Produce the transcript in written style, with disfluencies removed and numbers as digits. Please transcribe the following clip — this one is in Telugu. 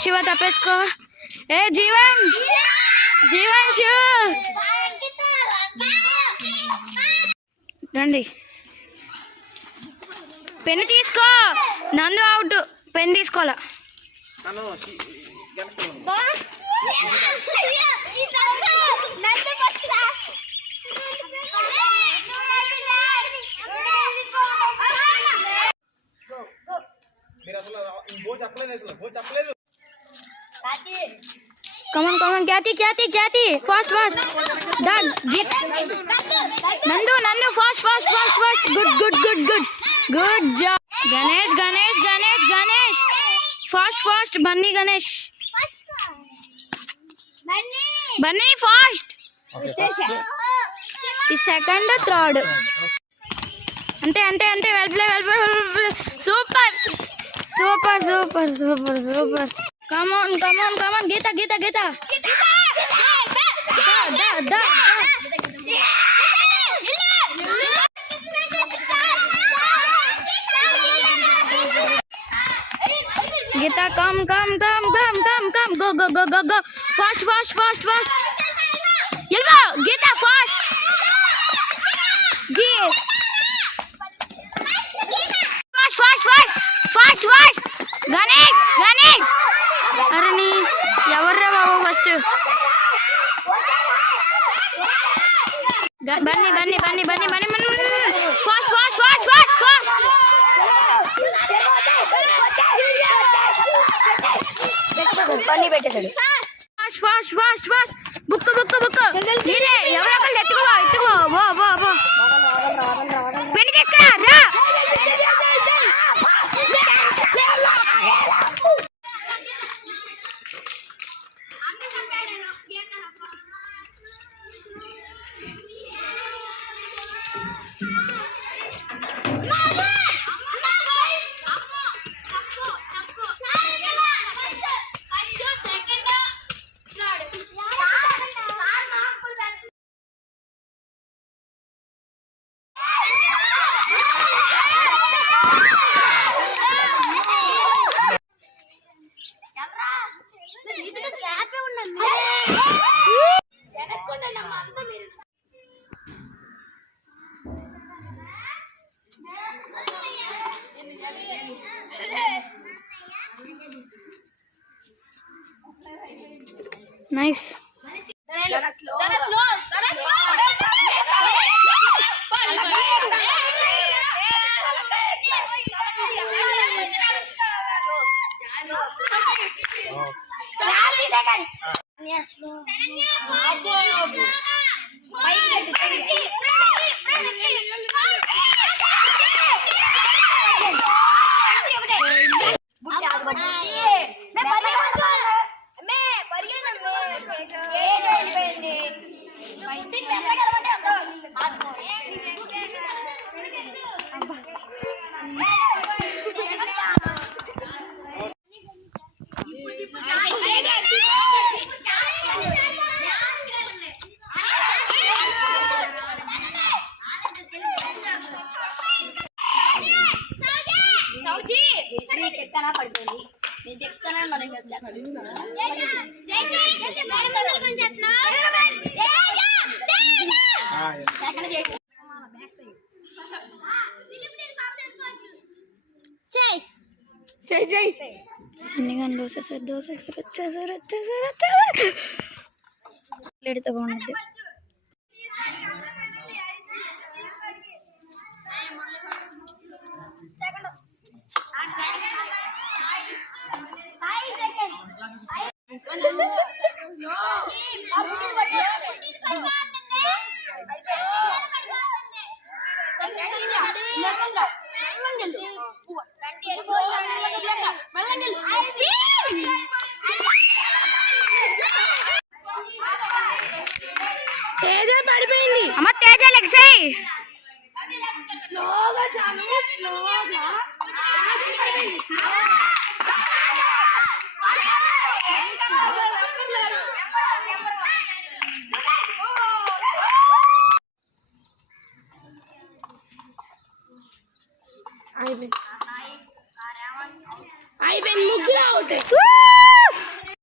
शिवा तपेस्को ए जीवन जीवन शिव రండి పెన్ తీసుకో నందు అవుట్ పెన్ తీసుకోవాలా कमन कमन Khyati Khyati Khyati fast fast done Jeet Nandu Nandu fast fast fast fast good good good good good job Ganesh Ganesh Ganesh Ganesh fast fast Bunny Ganesh Bunny fast ఈ సెకండ్ థర్డ్ అంతే అంతే అంతే well play super super super super super Come on, come on, come on, Geeta, Geeta, Geeta. Da. Geeta, come. Go. Fast. Yelva, Geeta, fast. Fast. Ganesh. अरे नहीं एवर्रा बाबा फस्ट बन्नी फास्ट बन्नी పెట్టేసాడు फास्ट बुक నీరే ఎవరో ఒకళ్ళు ఎత్తుకో బో పెన్ తీసుకురా రా Nice. సన్నిగా దోశ వచ్చేసారు ప్లేట్తో బాగుంది. తేజ పడిపోయింది అమ్మ. తేజ లెగ్సై స్లోగా చాలు స్లోగా. అయిపోయింది ముగ్గురు అవుట్.